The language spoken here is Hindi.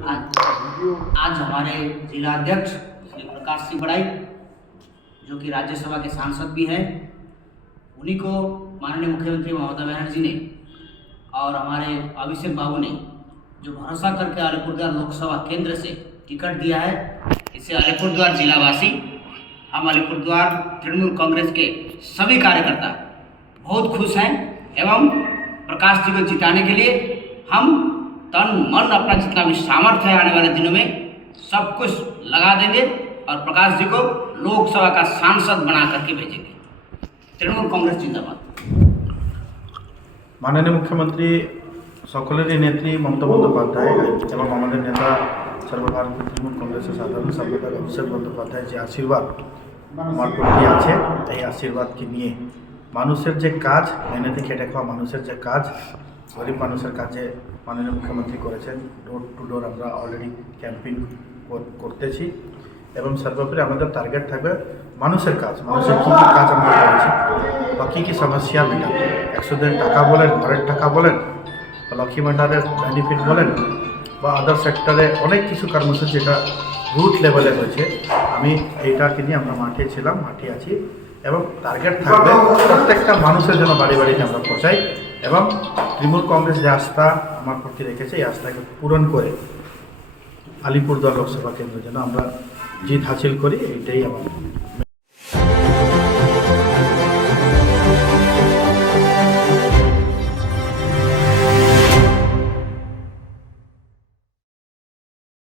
आज आज हमारे जिला अध्यक्ष श्री प्रकाश सिंह बड़ाई, जो कि राज्यसभा के सांसद भी हैं, उन्हीं को माननीय मुख्यमंत्री ममता बनर्जी ने और हमारे अभिषेक बाबू ने, जो भरोसा करके अलीपुरद्वार लोकसभा केंद्र से टिकट दिया है इससे अलीपुरद्वार जिलावासी, हम अलीपुरद्वार तृणमूल कांग्रेस के सभी कार्यकर्ता बहुत खुश हैं एवं प्रकाश जी को जिताने के लिए हम तन मन अपना जितना भी सामर्थ्य है आने वाले दिनों में सब कुछ लगा देंगे और प्रकाश जी को लोकसभा का सांसद बना करके भेजेंगे तृणमूल कांग्रेस जिंदाबाद মাননীয় মুখ্যমন্ত্রী সকলেরই নেত্রী মমতা বন্দ্যোপাধ্যায় এবং আমাদের নেতা সর্বভারতীয় তৃণমূল কংগ্রেসের সাধারণ সম্পাদক অভিষেক বন্দ্যোপাধ্যায় যে আশীর্বাদ আমার প্রতি আছে এই আশীর্বাদকে নিয়ে মানুষের যে কাজ মেহনতি খেটে খাওয়া মানুষের যে কাজ গরিব মানুষের কাজে মাননীয় মুখ্যমন্ত্রী করেছেন। ডোর টু ডোর আমরা অলরেডি ক্যাম্পেইন করতেছি এবং সর্বোপরি আমাদের টার্গেট থাকবে মানুষের কাজ, মানুষের কী কী কাজ আমরা করেছি বা কী কী সমস্যা মেটাবো। একশো দিন টাকা বলেন, ঘরের টাকা বলেন বা লক্ষ্মী ভাণ্ডারের বেনিফিট বলেন বা আদার সেক্টরে অনেক কিছু কর্মসূচি যেটা রুট লেভেলে হয়েছে। আমি এইটাকে নিয়ে আমরা মাঠে ছিলাম, মাঠে আছি এবং টার্গেট থাকবে প্রত্যেকটা মানুষের জন্য বাড়ি বাড়িতে আমরা পৌঁছাই। এবং তৃণমূল কংগ্রেস যে আস্থা আমার প্রতি রেখেছে, এই আস্থাকে পূরণ করে আলিপুরদুয়ার লোকসভা কেন্দ্র যেন আমরা জিত হাসিল করি, এইটাই আমার